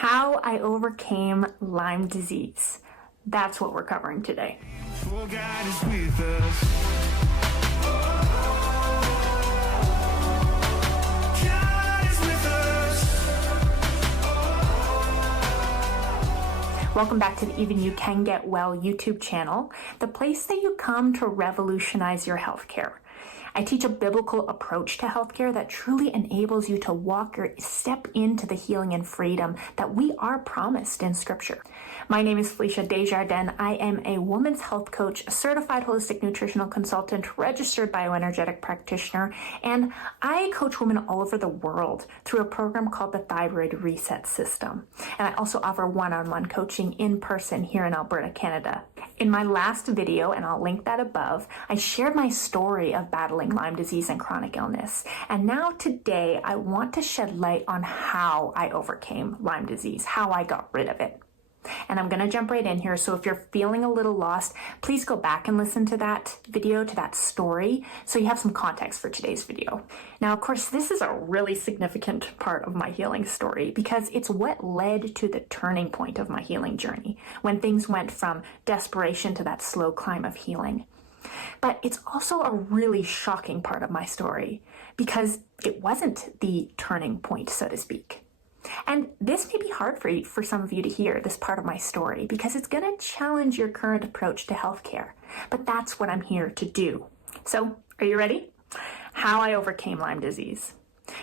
How I overcame Lyme disease. That's what we're covering today. For God is with us. God is with us. Welcome back to the Even You Can Get Well YouTube channel, the place that you come to revolutionize your healthcare. I teach a biblical approach to healthcare that truly enables you to walk or step into the healing and freedom that we are promised in Scripture. My name is Felicia Desjardins. I am a women's health coach, a certified holistic nutritional consultant, registered bioenergetic practitioner, and I coach women all over the world through a program called the Thyroid Reset System. And I also offer one-on-one coaching in person here in Alberta, Canada. In my last video, and I'll link that above, I shared my story of battling Lyme disease and chronic illness. And now today, I want to shed light on how I overcame Lyme disease, how I got rid of it. And I'm going to jump right in here. So if you're feeling a little lost, please go back and listen to that video, to that story, so you have some context for today's video. Now, of course, this is a really significant part of my healing story because it's what led to the turning point of my healing journey, when things went from desperation to that slow climb of healing. But it's also a really shocking part of my story because it wasn't the turning point, so to speak. And this may be hard for some of you to hear, this part of my story, because it's going to challenge your current approach to healthcare. But that's what I'm here to do. So, are you ready? How I overcame Lyme disease.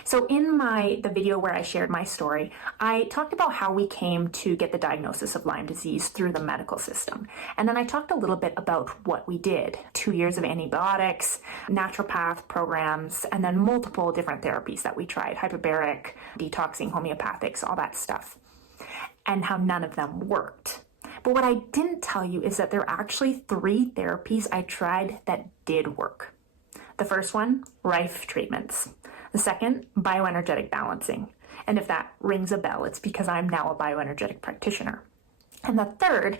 So in the video where I shared my story, I talked about how we came to get the diagnosis of Lyme disease through the medical system. And then I talked a little bit about what we did. 2 years of antibiotics, naturopath programs, and then multiple different therapies that we tried, hyperbaric, detoxing, homeopathics, all that stuff, and how none of them worked. But what I didn't tell you is that there are actually 3 therapies I tried that did work. The first one, Rife treatments. The second, bioenergetic balancing. And if that rings a bell, it's because I'm now a bioenergetic practitioner. And the third,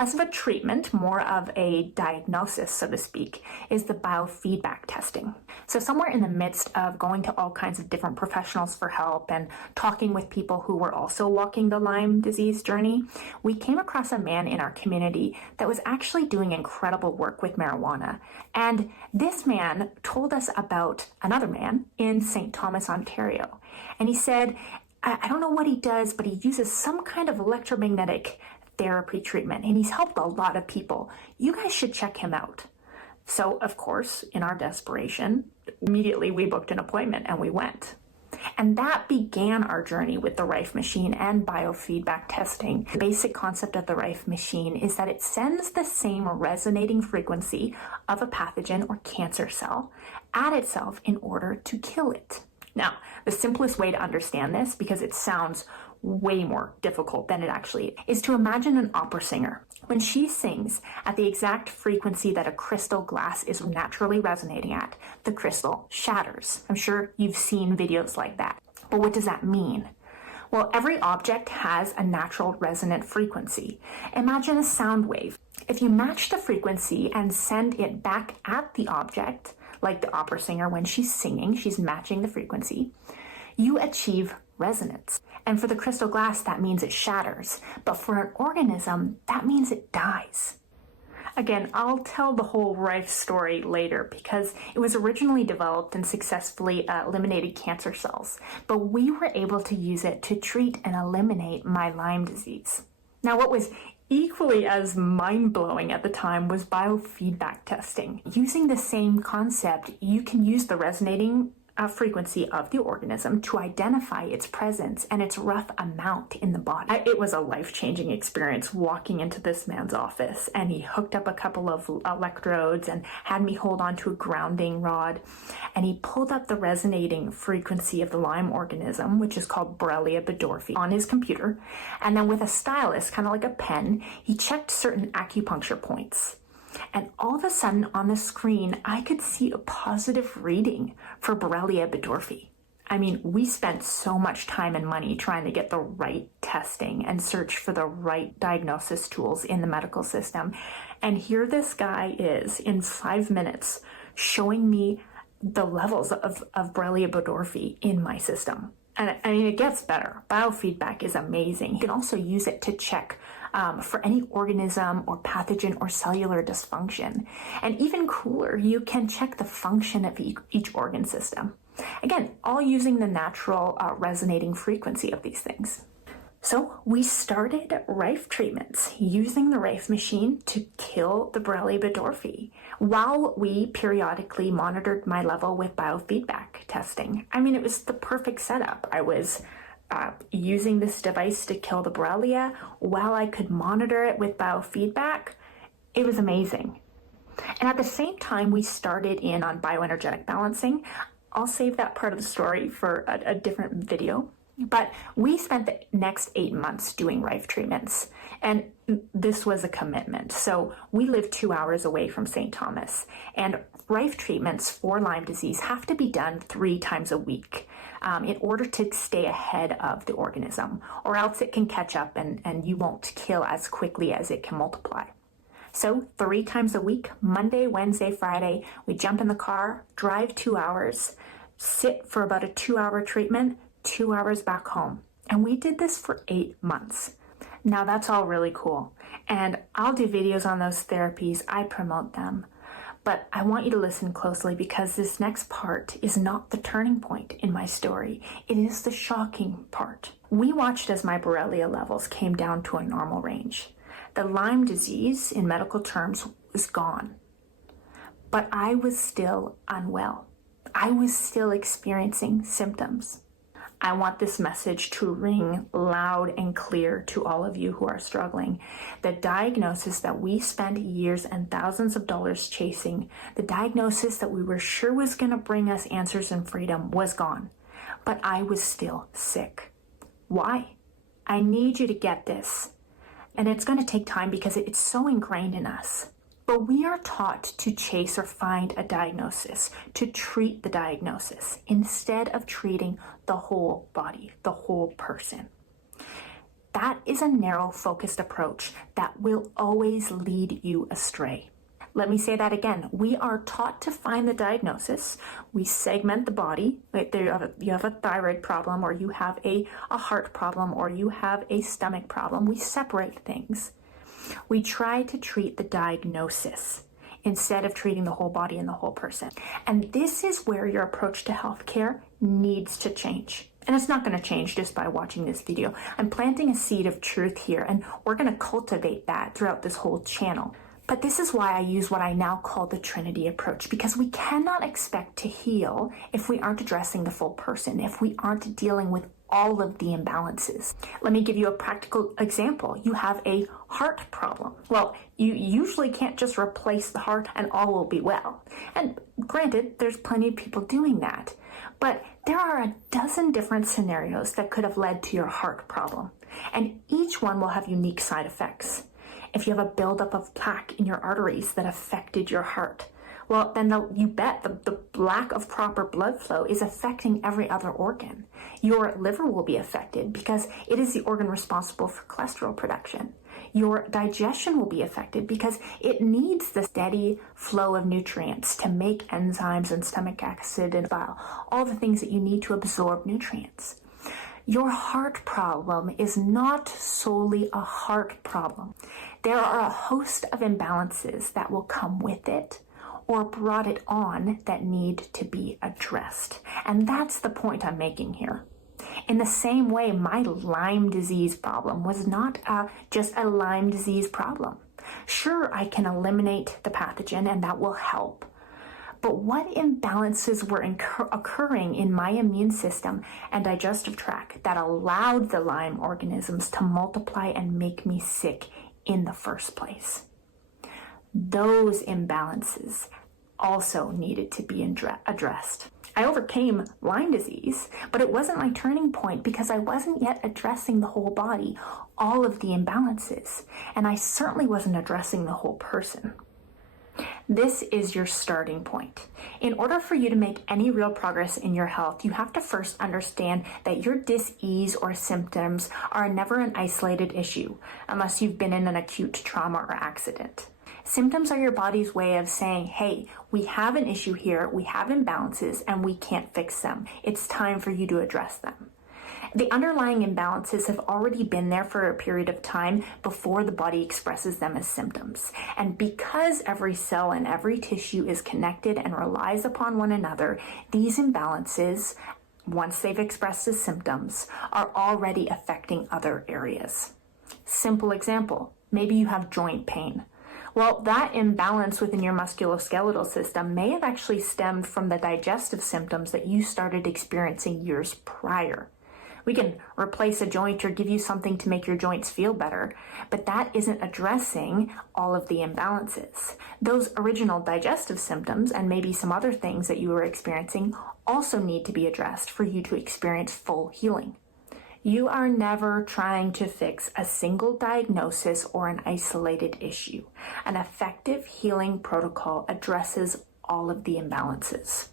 less of a treatment, more of a diagnosis, so to speak, is the biofeedback testing. So somewhere in the midst of going to all kinds of different professionals for help and talking with people who were also walking the Lyme disease journey, we came across a man in our community that was actually doing incredible work with marijuana. And this man told us about another man in St. Thomas, Ontario. And he said, I don't know what he does, but he uses some kind of electromagnetic therapy treatment, and he's helped a lot of people. You guys should check him out. So, of course, in our desperation, immediately we booked an appointment and we went. And that began our journey with the Rife machine and biofeedback testing. The basic concept of the Rife machine is that it sends the same resonating frequency of a pathogen or cancer cell at itself in order to kill it. Now, the simplest way to understand this, because it sounds way more difficult than it actually is, to imagine an opera singer. When she sings at the exact frequency that a crystal glass is naturally resonating at, the crystal shatters. I'm sure you've seen videos like that. But what does that mean? Well, every object has a natural resonant frequency. Imagine a sound wave. If you match the frequency and send it back at the object, like the opera singer when she's singing, she's matching the frequency, you achieve resonance. And for the crystal glass, that means it shatters. But for an organism, that means it dies. Again, I'll tell the whole Rife story later because it was originally developed and successfully eliminated cancer cells. But we were able to use it to treat and eliminate my Lyme disease. Now, what was equally as mind-blowing at the time was biofeedback testing. Using the same concept, you can use the resonating frequency of the organism to identify its presence and its rough amount in the body. It was a life-changing experience walking into this man's office, and he hooked up a couple of electrodes and had me hold on to a grounding rod, and he pulled up the resonating frequency of the Lyme organism, which is called Borrelia burgdorferi, on his computer, and then with a stylus, kind of like a pen, he checked certain acupuncture points. And all of a sudden on the screen, I could see a positive reading for Borrelia burgdorferi. I mean, we spent so much time and money trying to get the right testing and search for the right diagnosis tools in the medical system. And here this guy is in 5 minutes showing me the levels of Borrelia burgdorferi in my system. And I mean, it gets better. Biofeedback is amazing. You can also use it to check for any organism or pathogen or cellular dysfunction. And even cooler, you can check the function of each organ system. Again, all using the natural resonating frequency of these things. So we started Rife treatments using the Rife machine to kill the Borrelia burgdorferi while we periodically monitored my level with biofeedback testing. I mean, it was the perfect setup. I was using this device to kill the Borrelia while I could monitor it with biofeedback. It was amazing. And at the same time, we started in on bioenergetic balancing. I'll save that part of the story for a different video. But we spent the next 8 months doing Rife treatments, and this was a commitment. So we live 2 hours away from St. Thomas, and Rife treatments for Lyme disease have to be done 3 times a week in order to stay ahead of the organism, or else it can catch up and you won't kill as quickly as it can multiply. So 3 times a week, Monday, Wednesday, Friday, we jump in the car, drive 2 hours, sit for about a 2-hour treatment, 2 hours back home. And we did this for 8 months. Now that's all really cool. And I'll do videos on those therapies. I promote them. But I want you to listen closely because this next part is not the turning point in my story. It is the shocking part. We watched as my Borrelia levels came down to a normal range. The Lyme disease, in medical terms, was gone. But I was still unwell. I was still experiencing symptoms. I want this message to ring loud and clear to all of you who are struggling. The diagnosis that we spent years and thousands of dollars chasing, the diagnosis that we were sure was going to bring us answers and freedom, was gone. But I was still sick. Why? I need you to get this. And it's going to take time because it's so ingrained in us. But we are taught to chase or find a diagnosis, to treat the diagnosis, instead of treating the whole body, the whole person. That is a narrow, focused approach that will always lead you astray. Let me say that again. We are taught to find the diagnosis. We segment the body. Like you have a thyroid problem, or you have a heart problem, or you have a stomach problem. We separate things. We try to treat the diagnosis instead of treating the whole body and the whole person. And this is where your approach to healthcare needs to change. And it's not going to change just by watching this video. I'm planting a seed of truth here, and we're going to cultivate that throughout this whole channel. But this is why I use what I now call the Trinity approach, because we cannot expect to heal if we aren't addressing the full person, if we aren't dealing with all of the imbalances. Let me give you a practical example. You have a heart problem. Well, you usually can't just replace the heart and all will be well. And granted, there's plenty of people doing that. But there are a dozen different scenarios that could have led to your heart problem. And each one will have unique side effects. If you have a buildup of plaque in your arteries that affected your heart, well, then you bet the lack of proper blood flow is affecting every other organ. Your liver will be affected because it is the organ responsible for cholesterol production. Your digestion will be affected because it needs the steady flow of nutrients to make enzymes and stomach acid and bile, all the things that you need to absorb nutrients. Your heart problem is not solely a heart problem. There are a host of imbalances that will come with it or brought it on that need to be addressed. And that's the point I'm making here. In the same way, my Lyme disease problem was not just a Lyme disease problem. Sure, I can eliminate the pathogen and that will help. But what imbalances were occurring in my immune system and digestive tract that allowed the Lyme organisms to multiply and make me sick in the first place? Those imbalances also needed to be addressed. I overcame Lyme disease, but it wasn't my turning point because I wasn't yet addressing the whole body, all of the imbalances, and I certainly wasn't addressing the whole person. This is your starting point. In order for you to make any real progress in your health, you have to first understand that your dis-ease or symptoms are never an isolated issue, unless you've been in an acute trauma or accident. Symptoms are your body's way of saying, hey, we have an issue here, we have imbalances, and we can't fix them. It's time for you to address them. The underlying imbalances have already been there for a period of time before the body expresses them as symptoms. And because every cell and every tissue is connected and relies upon one another, these imbalances, once they've expressed as symptoms, are already affecting other areas. Simple example, maybe you have joint pain. Well, that imbalance within your musculoskeletal system may have actually stemmed from the digestive symptoms that you started experiencing years prior. We can replace a joint or give you something to make your joints feel better, but that isn't addressing all of the imbalances. Those original digestive symptoms and maybe some other things that you were experiencing also need to be addressed for you to experience full healing. You are never trying to fix a single diagnosis or an isolated issue. An effective healing protocol addresses all of the imbalances.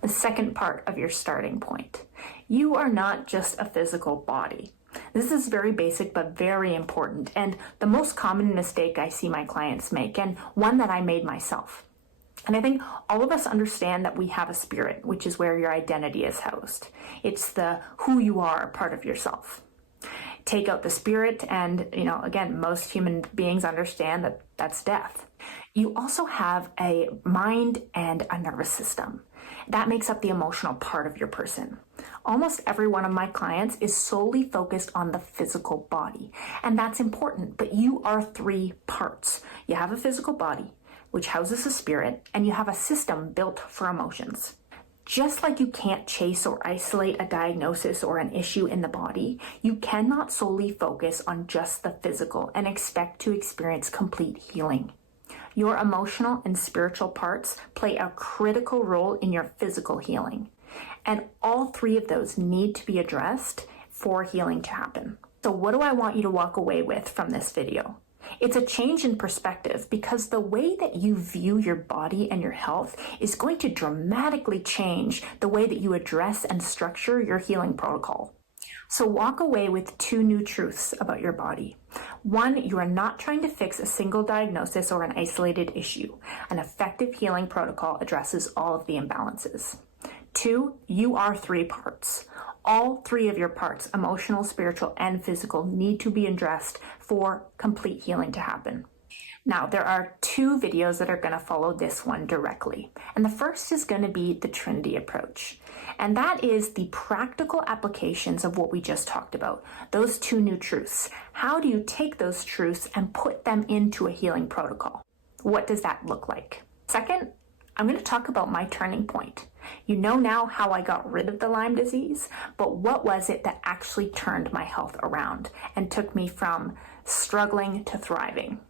The second part of your starting point. You are not just a physical body. This is very basic but very important, and the most common mistake I see my clients make, and one that I made myself. And I think all of us understand that we have a spirit, which is where your identity is housed. It's the who you are part of yourself. Take out the spirit and, again, most human beings understand that that's death. You also have a mind and a nervous system. That makes up the emotional part of your person. Almost every one of my clients is solely focused on the physical body, and that's important, but you are three parts. You have a physical body, which houses a spirit, and you have a system built for emotions. Just like you can't chase or isolate a diagnosis or an issue in the body, you cannot solely focus on just the physical and expect to experience complete healing. Your emotional and spiritual parts play a critical role in your physical healing, and all three of those need to be addressed for healing to happen. So what do I want you to walk away with from this video? It's a change in perspective, because the way that you view your body and your health is going to dramatically change the way that you address and structure your healing protocol. So walk away with two new truths about your body. One, you are not trying to fix a single diagnosis or an isolated issue. An effective healing protocol addresses all of the imbalances. Two, you are three parts. All three of your parts, emotional, spiritual, and physical, need to be addressed for complete healing to happen. Now, there are two videos that are going to follow this one directly. And the first is going to be the Trinity approach. And that is the practical applications of what we just talked about, those two new truths. How do you take those truths and put them into a healing protocol? What does that look like? Second, I'm going to talk about my turning point. You know now how I got rid of the Lyme disease, but what was it that actually turned my health around and took me from struggling to thriving?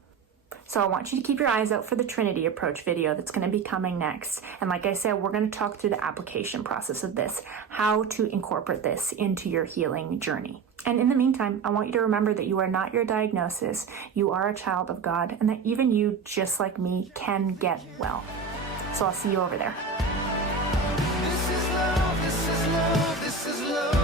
So I want you to keep your eyes out for the Trinity approach video that's going to be coming next. And like I said, we're going to talk through the application process of this, how to incorporate this into your healing journey. And in the meantime, I want you to remember that you are not your diagnosis. You are a child of God, and that even you, just like me, can get well. So I'll see you over there. This is love, this is love, this is love.